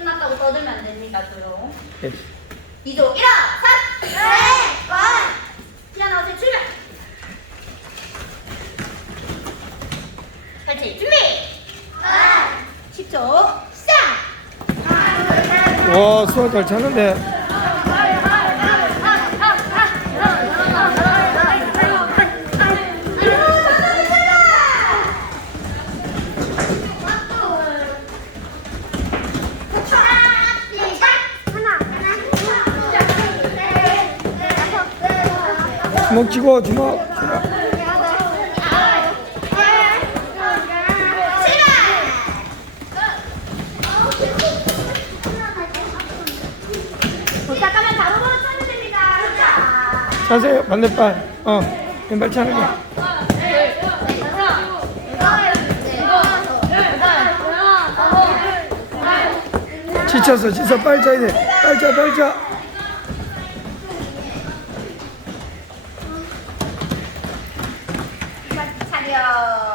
끝났다고 떠들면 안 됩니다, 조용. 예. 이조, 일어, 선! 네, 원! 일어나오세요, 출발! 같이, 준비! 원! 10초, 시작! 와, 수학 잘 차는데. 주먹 쥐고, 주먹. 차면 됩니다. 자. 차세요, 반대발. 어, 왼발 차는 거. 지쳐서, 지쳐, 빨리 차야 돼. 빨리 차, 빨리 차. 차려.